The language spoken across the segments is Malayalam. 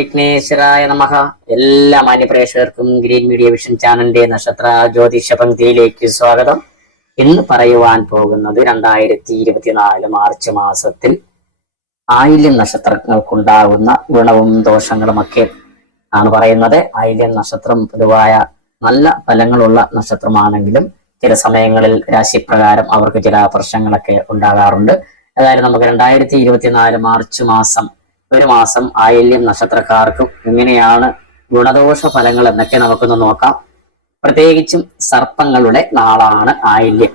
വിഘ്നേശ്വരായ നമഹ എല്ലാ മാന്യപ്രേക്ഷകർക്കും ഗ്രീൻ മീഡിയ വിഷൻ ചാനലിന്റെ നക്ഷത്ര ജ്യോതിഷ പങ്ക്തിയിലേക്ക് സ്വാഗതം. ഇന്ന് പറയുവാൻ പോകുന്നത് രണ്ടായിരത്തി ഇരുപത്തിനാല് മാർച്ച് മാസത്തിൽ ആയില്യം നക്ഷത്രങ്ങൾക്കുണ്ടാകുന്ന ഗുണവും ദോഷങ്ങളുമൊക്കെ ആണ് പറയുന്നത്. ആയില്യം നക്ഷത്രം പൊതുവായ നല്ല ഫലങ്ങളുള്ള നക്ഷത്രമാണെങ്കിലും ചില സമയങ്ങളിൽ രാശിപ്രകാരം അവർക്ക് ചില പ്രശ്നങ്ങളൊക്കെ ഉണ്ടാകാറുണ്ട്. അതായത് നമുക്ക് രണ്ടായിരത്തി ഇരുപത്തിനാല് മാർച്ച് മാസം ഒരു മാസം ആയില്യം നക്ഷത്രക്കാർക്കും എങ്ങനെയാണ് ഗുണദോഷ ഫലങ്ങൾ എന്നൊക്കെ നമുക്കൊന്ന് നോക്കാം. പ്രത്യേകിച്ചും സർപ്പങ്ങളുടെ നാളാണ് ആയില്യം.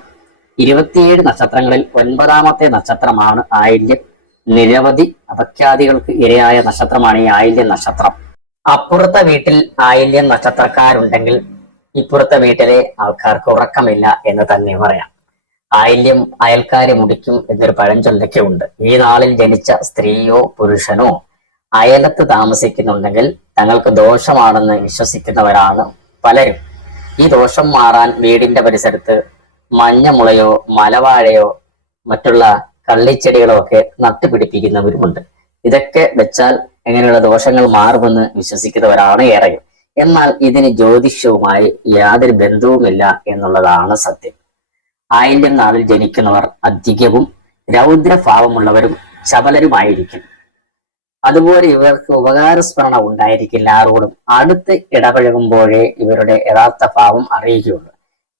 ഇരുപത്തിയേഴ് നക്ഷത്രങ്ങളിൽ ഒൻപതാമത്തെ നക്ഷത്രമാണ് ആയില്യം. നിരവധി അപഖ്യാതികൾക്ക് ഇരയായ നക്ഷത്രമാണ് ഈ ആയില്യം നക്ഷത്രം. അപ്പുറത്തെ വീട്ടിൽ ആയില്യം നക്ഷത്രക്കാരുണ്ടെങ്കിൽ ഇപ്പുറത്തെ വീട്ടിലെ ആൾക്കാർക്ക് ഉറക്കമില്ല എന്ന് തന്നെ പറയാം. ആയില്യം അയൽക്കാരെ മുടിക്കും എന്നൊരു പഴഞ്ചൊല്ലൊക്കെ ഉണ്ട് ഈ നാളിൽ ജനിച്ച സ്ത്രീയോ പുരുഷനോ അയലത്ത് താമസിക്കുന്നുണ്ടെങ്കിൽ തങ്ങൾക്ക് ദോഷമാണെന്ന് വിശ്വസിക്കുന്നവരാണ് പലരും. ഈ ദോഷം മാറാൻ വീടിന്റെ പരിസരത്ത് മഞ്ഞമുളയോ മലവാഴയോ മറ്റുള്ള കള്ളിച്ചെടികളോ ഒക്കെ നട്ടുപിടിപ്പിക്കുന്നവരുമുണ്ട്. ഇതൊക്കെ വെച്ചാൽ എങ്ങനെയുള്ള ദോഷങ്ങൾ മാറുമെന്ന് വിശ്വസിക്കുന്നവരാണ് ഏറെയും. എന്നാൽ ഇതിന് ജ്യോതിഷവുമായി യാതൊരു ബന്ധവുമില്ല എന്നുള്ളതാണ് സത്യം. ആയില്യം നാളിൽ ജനിക്കുന്നവർ അധികവും രൗദ്രഭാവമുള്ളവരും ചപലരുമായിരിക്കും അതുപോലെ ഇവർക്ക് ഉപകാരസ്മരണ ഉണ്ടായിരിക്കില്ല ആരോടും അടുത്ത് ഇടപഴകുമ്പോഴേ ഇവരുടെ യഥാർത്ഥ ഭാവം അറിയുകയുള്ളൂ.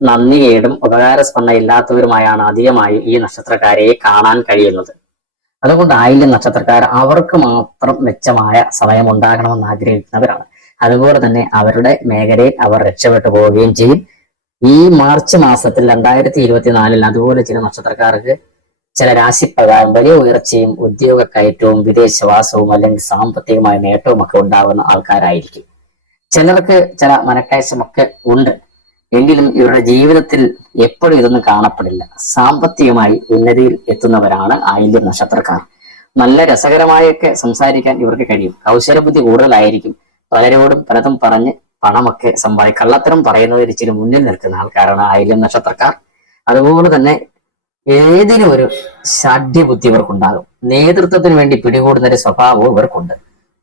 നന്ദികേടും ഉപകാരസ്മരണ ഇല്ലാത്തവരുമായാണ് അധികമായി ഈ നക്ഷത്രക്കാരെ കാണാൻ കഴിയുന്നത്. അതുകൊണ്ട് ആയില്യം നക്ഷത്രക്കാർ അവർക്ക് മാത്രം മെച്ചമായ സമയം ഉണ്ടാകണമെന്ന് ആഗ്രഹിക്കുന്നവരാണ്. അതുപോലെ തന്നെ അവരുടെ മേഖലയിൽ അവർ രക്ഷപ്പെട്ടു പോവുകയും ചെയ്യും. ഈ മാർച്ച് മാസത്തിൽ രണ്ടായിരത്തി ഇരുപത്തിനാലിൽ അതുപോലെ ചില നക്ഷത്രക്കാർക്ക് ചില രാശിപ്രകാരം വലിയ ഉയർച്ചയും ഉദ്യോഗ കയറ്റവും വിദേശവാസവും അല്ലെങ്കിൽ സാമ്പത്തികമായ നേട്ടവും ഒക്കെ ഉണ്ടാകുന്ന ആൾക്കാരായിരിക്കും. ചിലർക്ക് ചില മനക്കയച്ചമൊക്കെ ഉണ്ട്. എങ്കിലും ഇവരുടെ ജീവിതത്തിൽ എപ്പോഴും ഇതൊന്നും കാണപ്പെടില്ല. സാമ്പത്തികമായി ഉന്നതിയിൽ എത്തുന്നവരാണ് ആയില്യം നക്ഷത്രക്കാർ. നല്ല രസകരമായൊക്കെ സംസാരിക്കാൻ ഇവർക്ക് കഴിയും. കൗശലബുദ്ധി കൂടുതലായിരിക്കും. പലരോടും പലതും പറഞ്ഞ് പണമൊക്കെ സമ്പാദി കള്ളത്തരം പറയുന്നതിൽ ഇച്ചിരി മുന്നിൽ നിൽക്കുന്ന ആൾക്കാരാണ് ആയില്യം നക്ഷത്രക്കാർ. അതുപോലെ തന്നെ ഏതിനും ഒരു ഷാഠ്യബുദ്ധി ഇവർക്കുണ്ടാകും. നേതൃത്വത്തിന് വേണ്ടി പിടികൂടുന്ന ഒരു സ്വഭാവവും ഇവർക്കുണ്ട്.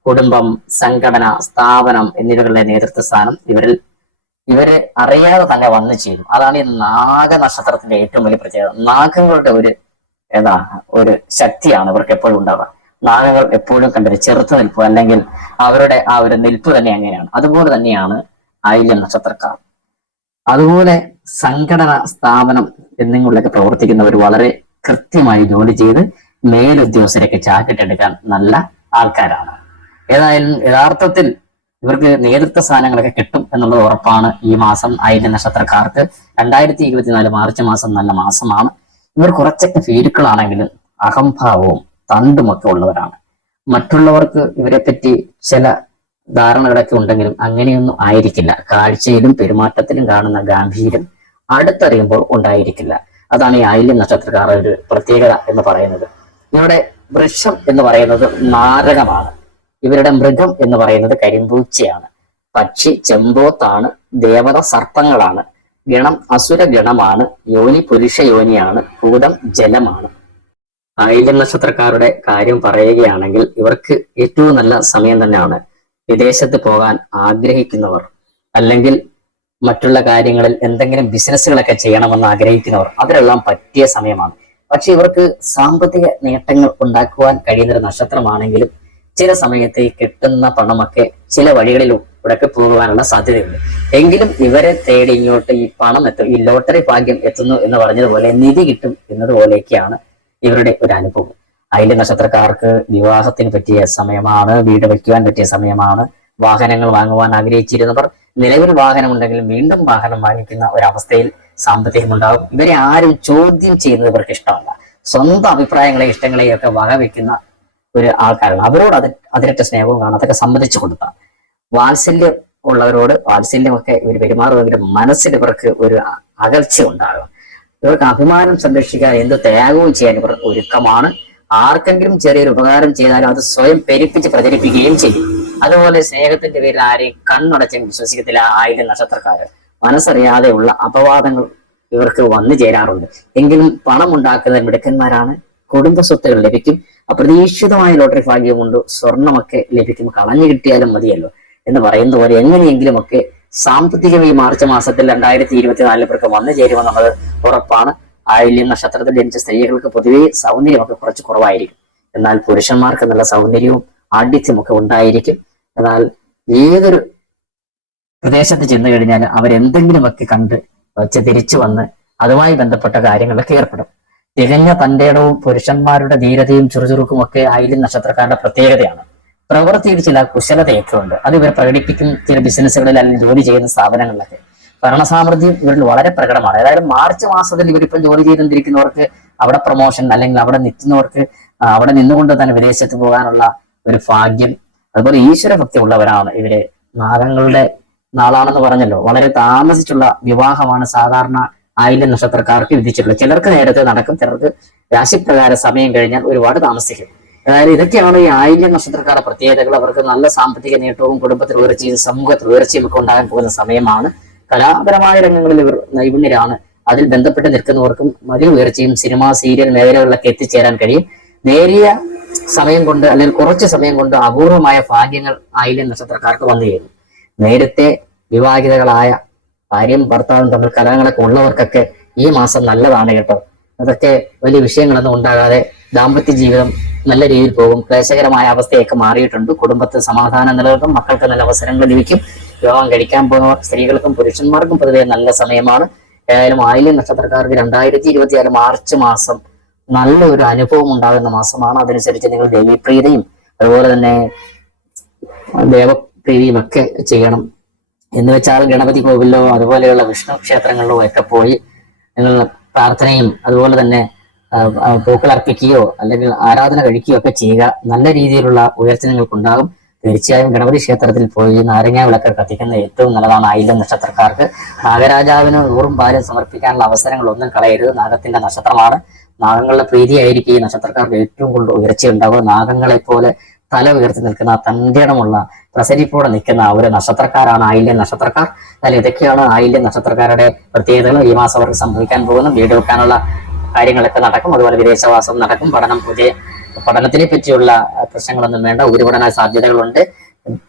കുടുംബം സംഘടന സ്ഥാപനം എന്നിവകളുടെ നേതൃത്വ സ്ഥാനം ഇവരിൽ ഇവരെ അറിയാതെ തന്നെ വന്നു ചെയ്യും അതാണ് ഈ നാഗ നക്ഷത്രത്തിന്റെ ഏറ്റവും വലിയ പ്രത്യേകത. നാഗങ്ങളുടെ ഒരു എന്താ ഒരു ശക്തിയാണ് ഇവർക്ക് എപ്പോഴും ഉണ്ടാവുക. നാഗങ്ങൾ എപ്പോഴും കണ്ടൊരു ചെറുത്ത് നിൽപ്പ് അല്ലെങ്കിൽ അവരുടെ ആ ഒരു നിൽപ്പ് തന്നെ അങ്ങനെയാണ്. അതുപോലെ തന്നെയാണ് ആയില്യം നക്ഷത്രക്കാർ. അതുപോലെ സംഘടന സ്ഥാപനം എന്നിങ്ങനെയൊക്കെ പ്രവർത്തിക്കുന്നവർ വളരെ കൃത്യമായി ജോലി ചെയ്ത് മേലുദ്യോഗസ്ഥരൊക്കെ ചാക്കിട്ടെടുക്കാൻ നല്ല ആൾക്കാരാണ്. ഏതായാലും യഥാർത്ഥത്തിൽ ഇവർക്ക് നേതൃത്വ സ്ഥാനങ്ങളൊക്കെ കിട്ടും എന്നുള്ളത് ഉറപ്പാണ് ഈ മാസം ആയില്യ നക്ഷത്രക്കാർക്ക്. രണ്ടായിരത്തി ഇരുപത്തിനാല് മാർച്ച് മാസം നല്ല മാസമാണ്. ഇവർ കുറച്ചൊക്കെ ഫീരുക്കളാണെങ്കിലും അഹംഭാവവും തണ്ടുമൊക്കെ ഉള്ളവരാണ്. മറ്റുള്ളവർക്ക് ഇവരെ പറ്റി ചില ധാരണകളൊക്കെ ഉണ്ടെങ്കിലും അങ്ങനെയൊന്നും ആയിരിക്കില്ല. കാഴ്ചയിലും പെരുമാറ്റത്തിലും കാണുന്ന ഗാംഭീര്യം അടുത്തറിയുമ്പോൾ ഉണ്ടായിരിക്കില്ല. അതാണ് ഈ ആയില്യം നക്ഷത്രക്കാരുടെ ഒരു പ്രത്യേകത എന്ന് പറയുന്നത്. ഇവിടെ വൃക്ഷം എന്ന് പറയുന്നത് നാരകമാണ്. ഇവരുടെ മൃഗം എന്ന് പറയുന്നത് കരിമ്പൂച്ചയാണ്. പക്ഷി ചെമ്പോത്താണ് ദേവത സർപ്പങ്ങളാണ്. ഗണം അസുര ഗണമാണ്. യോനി പുരുഷ യോനിയാണ്. ഭൂതം ജലമാണ്. ആയില്യം നക്ഷത്രക്കാരുടെ കാര്യം പറയുകയാണെങ്കിൽ ഇവർക്ക് ഏറ്റവും നല്ല സമയം തന്നെയാണ് വിദേശത്ത് പോകാൻ ആഗ്രഹിക്കുന്നവർ അല്ലെങ്കിൽ മറ്റുള്ള കാര്യങ്ങളിൽ എന്തെങ്കിലും ബിസിനസ്സുകളൊക്കെ ചെയ്യണമെന്ന് ആഗ്രഹിക്കുന്നവർ അതിനെല്ലാം പറ്റിയ സമയമാണ്. പക്ഷെ ഇവർക്ക് സാമ്പത്തിക നേട്ടങ്ങൾ ഉണ്ടാക്കുവാൻ കഴിയുന്ന ഒരു നക്ഷത്രമാണെങ്കിലും ചില സമയത്ത് കിട്ടുന്ന പണമൊക്കെ ചില വഴികളിലൂടെയൊക്കെ പോകുവാനുള്ള സാധ്യതയുണ്ട്. എങ്കിലും ഇവരെ തേടി ഇങ്ങോട്ട് ഈ പണം എത്തും ഈ ലോട്ടറി ഭാഗ്യം എത്തുന്നു എന്ന് പറഞ്ഞതുപോലെ നിധി കിട്ടും എന്നതുപോലെയൊക്കെയാണ് ഇവരുടെ ഒരു അനുഭവം. അയൽ നക്ഷത്രക്കാർക്ക് വിവാഹത്തിന് പറ്റിയ സമയമാണ് വീട് വയ്ക്കുവാൻ പറ്റിയ സമയമാണ് വാഹനങ്ങൾ വാങ്ങുവാൻ ആഗ്രഹിച്ചിരുന്നവർ നിലവിൽ വാഹനം ഉണ്ടെങ്കിലും വീണ്ടും വാഹനം വാങ്ങിക്കുന്ന ഒരവസ്ഥയിൽ സാമ്പത്തികമുണ്ടാകും. ഇവരെ ആരും ചോദ്യം ചെയ്യുന്നത് ഇവർക്ക് ഇഷ്ടമല്ല. സ്വന്തം അഭിപ്രായങ്ങളെ ഇഷ്ടങ്ങളെയും ഒക്കെ വകവെക്കുന്ന ഒരു ആൾക്കാരാണ്. അവരോട് അത് അതിരറ്റ സ്നേഹവും കാണാം. അതൊക്കെ സമ്മതിച്ചു കൊടുത്താൽ. വാത്സല്യം ഉള്ളവരോട് വാത്സല്യമൊക്കെ ഇവർ പെരുമാറുമെങ്കിലും മനസ്സിൽ ഇവർക്ക് ഒരു അകൽച്ച ഉണ്ടാകും. ഇവർക്ക് അഭിമാനം സംരക്ഷിക്കാൻ എന്ത് ത്യാഗവും ചെയ്യാൻ ഇവർ ഒരുക്കമാണ്. ആർക്കെങ്കിലും ചെറിയൊരു ഉപകാരം ചെയ്താലും അത് സ്വയം പെരുപ്പിച്ച് പ്രചരിപ്പിക്കുകയും ചെയ്യും. അതുപോലെ സ്നേഹത്തിന്റെ പേരിൽ ആരെയും കണ്ണടച്ചും വിശ്വസിക്കത്തില്ല ആയിരം നക്ഷത്രക്കാര്. മനസ്സറിയാതെയുള്ള അപവാദങ്ങൾ ഇവർക്ക് വന്നു ചേരാറുണ്ട്. എങ്കിലും പണം ഉണ്ടാക്കുന്ന മിടുക്കന്മാരാണ്. കുടുംബ സ്വത്തുകൾ ലഭിക്കും. അപ്രതീക്ഷിതമായ ലോട്ടറി ഭാഗ്യം കൊണ്ട് സ്വർണമൊക്കെ ലഭിക്കും. കളഞ്ഞു കിട്ടിയാലും മതിയല്ലോ എന്ന് പറയുന്ന പോലെ എങ്ങനെയെങ്കിലുമൊക്കെ സാമ്പത്തികം ഈ മാർച്ച് മാസത്തിൽ രണ്ടായിരത്തി ഇരുപത്തിനാലിൽ ഇവർക്ക് വന്നു ചേരുമെന്നുള്ളത് ഉറപ്പാണ്. ആയില്യം നക്ഷത്രത്തിൽ ജനിച്ച സ്ത്രീകൾക്ക് പൊതുവെ സൗന്ദര്യമൊക്കെ കുറച്ച് കുറവായിരിക്കും. എന്നാൽ പുരുഷന്മാർക്ക് നല്ല സൗന്ദര്യവും ആഢ്യത്യമൊക്കെ ഉണ്ടായിരിക്കും. എന്നാൽ ഏതൊരു പ്രദേശത്ത് ചെന്ന് കഴിഞ്ഞാൽ അവരെന്തെങ്കിലുമൊക്കെ കണ്ട് വെച്ച് തിരിച്ചു വന്ന് അതുമായി ബന്ധപ്പെട്ട കാര്യങ്ങളൊക്കെ ഏർപ്പെടും. തികഞ്ഞ തന്റേടവും പുരുഷന്മാരുടെ ധീരതയും ചുറുചുറുക്കും ഒക്കെ ആയില്യം നക്ഷത്രക്കാരുടെ പ്രത്യേകതയാണ്. പ്രവൃത്തിയിൽ ചില കുശലതയൊക്കെ ഉണ്ട്. അത് ഇവർ പ്രകടിപ്പിക്കും ചില ബിസിനസ്സുകളിൽ അല്ലെങ്കിൽ ജോലി ചെയ്യുന്ന സ്ഥാപനങ്ങളിലൊക്കെ ഭരണസാമർഥ്യം ഇവരിൽ വളരെ പ്രകടമാണ്. അതായത് മാർച്ച് മാസത്തിൽ ഇവരിപ്പം ജോലി ചെയ്തുകൊണ്ടിരിക്കുന്നവർക്ക് അവിടെ പ്രൊമോഷൻ അല്ലെങ്കിൽ അവിടെ നിൽക്കുന്നവർക്ക് അവിടെ നിന്നുകൊണ്ട് തന്നെ വിദേശത്ത് പോകാനുള്ള ഒരു ഭാഗ്യം അതുപോലെ ഈശ്വര ഭക്തി ഉള്ളവരാണ് ഇവർ. നാഗങ്ങളുടെ നാളാണെന്ന് പറഞ്ഞല്ലോ. വളരെ താമസിച്ചുള്ള വിവാഹമാണ് സാധാരണ ആയില്യ നക്ഷത്രക്കാർക്ക് വിധിച്ചിട്ടുള്ളത്. ചിലർക്ക് നേരത്തെ നടക്കും ചിലർക്ക് രാശിപ്രകാര സമയം കഴിഞ്ഞാൽ ഒരുപാട് താമസിക്കും. അതായത് ഇതൊക്കെയാണ് ഈ ആയില്യ നക്ഷത്രക്കാരുടെ പ്രത്യേകതകൾ. അവർക്ക് നല്ല സാമ്പത്തിക നേട്ടവും കുടുംബത്തിൽ ഉയർച്ചയും സമൂഹത്തിൽ ഉയർച്ചയും ഒക്കെ ഉണ്ടാകാൻ പോകുന്ന സമയമാണ്. കലാപരമായ രംഗങ്ങളിൽ ഇവർ നൈപുണ്യരാണ്. അതിൽ ബന്ധപ്പെട്ട് നിൽക്കുന്നവർക്കും വലിയ ഉയർച്ചയും സിനിമ സീരിയൽ മേഖലകളിലൊക്കെ എത്തിച്ചേരാൻ കഴിയും. നേരിയ സമയം കൊണ്ട് അല്ലെങ്കിൽ കുറച്ച് സമയം കൊണ്ട് അപൂർവമായ ഭാഗ്യങ്ങൾ ആയില്യം നക്ഷത്രക്കാർക്ക് വന്നു ചേരും. നേരത്തെ വിവാഹിതകളായ ഭാര്യയും ഭർത്താവും തമ്മിൽ കലഹങ്ങളൊക്കെ ഉള്ളവർക്കൊക്കെ ഈ മാസം നല്ലതാണ് കേട്ടോ. അതൊക്കെ വലിയ വിഷയങ്ങളൊന്നും ഉണ്ടാകാതെ ദാമ്പത്യ ജീവിതം നല്ല രീതിയിൽ പോകും. ക്ലേശകരമായ അവസ്ഥയൊക്കെ മാറിയിട്ടുണ്ട്. കുടുംബത്തിൽ സമാധാനം നിലനിൽക്കും മക്കൾക്ക് നല്ല അവസരങ്ങൾ ലഭിക്കും. വിവാഹം കഴിക്കാൻ പോകുന്ന സ്ത്രീകൾക്കും പുരുഷന്മാർക്കും പൊതുവെ നല്ല സമയമാണ്. ഏതായാലും ആയില്യം നക്ഷത്രക്കാർക്ക് രണ്ടായിരത്തി ഇരുപത്തിയാറ് മാർച്ച് മാസം നല്ല ഒരു അനുഭവം ഉണ്ടാകുന്ന മാസമാണ്. അതനുസരിച്ച് നിങ്ങൾ ദേവീപ്രീതിയും അതുപോലെ തന്നെ ദേവപ്രീതിയും ഒക്കെ ചെയ്യണം. എന്ന് വെച്ചാൽ ഗണപതി കോവിലോ അതുപോലെയുള്ള വിഷ്ണു ക്ഷേത്രങ്ങളിലോ ഒക്കെ പോയി നിങ്ങൾ പ്രാർത്ഥനയും അതുപോലെ തന്നെ പൂക്കൾ അർപ്പിക്കുകയോ അല്ലെങ്കിൽ ആരാധന കഴിക്കുകയോ ഒക്കെ ചെയ്യുക നല്ല രീതിയിലുള്ള ഉയർച്ച നിങ്ങൾക്കുണ്ടാകും. തീർച്ചയായും ഗണപതി ക്ഷേത്രത്തിൽ പോയി നാരങ്ങ വിളക്ക് കത്തിക്കുന്നത് ഏറ്റവും നല്ലതാണ് ആയില്യം നക്ഷത്രക്കാർക്ക്. നാഗരാജാവിന് നൂറും പാലും സമർപ്പിക്കാനുള്ള അവസരങ്ങൾ ഒന്നും കളയരുത്. നാഗത്തിന്റെ നക്ഷത്രമാണ്. നാഗങ്ങളുടെ പ്രീതിയായിരിക്കും ഈ നക്ഷത്രക്കാർക്ക് ഏറ്റവും കൂടുതൽ ഉയർച്ച ഉണ്ടാവുക. നാഗങ്ങളെ പോലെ തല ഉയർത്തി നിൽക്കുന്ന തന്റേടമുള്ള പ്രസരിപ്പോടെ നിൽക്കുന്ന ഒരു നക്ഷത്രക്കാരാണ് ആയില്യം നക്ഷത്രക്കാർ. എന്നാൽ ഇതൊക്കെയാണ് ആയില്യം നക്ഷത്രക്കാരുടെ പ്രത്യേകതകൾ. ഈ മാസം അവർക്ക് സംഭവിക്കാൻ പോകുന്നു വീട് വെക്കാനുള്ള കാര്യങ്ങളൊക്കെ നടക്കും. അതുപോലെ വിദേശവാസം നടക്കും. പഠനം പുതിയ പഠനത്തിനെ പറ്റിയുള്ള പ്രശ്നങ്ങളൊന്നും വേണ്ട ഉപരിപഠന സാധ്യതകളുണ്ട്.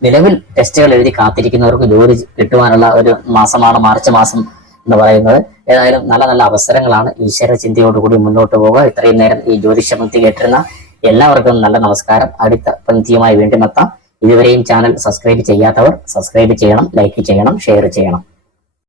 നിലവിൽ ടെസ്റ്റുകൾ എഴുതി കാത്തിരിക്കുന്നവർക്ക് ജോലി കിട്ടുവാനുള്ള ഒരു മാസമാണ് മാർച്ച് മാസം എന്ന് പറയുന്നത്. ഏതായാലും നല്ല നല്ല അവസരങ്ങളാണ് ഈശ്വര ചിന്തയോടുകൂടി മുന്നോട്ട് പോകുക ഇത്രയും നേരം ഈ ജ്യോതിഷപക്തി കേട്ടിരുന്ന എല്ലാവർക്കും നല്ല നമസ്കാരം. അടുത്ത പങ്ക്തിയുമായി വീണ്ടും എത്താം. ഇതുവരെയും ചാനൽ സബ്സ്ക്രൈബ് ചെയ്യാത്തവർ സബ്സ്ക്രൈബ് ചെയ്യണം ലൈക്ക് ചെയ്യണം ഷെയർ ചെയ്യണം.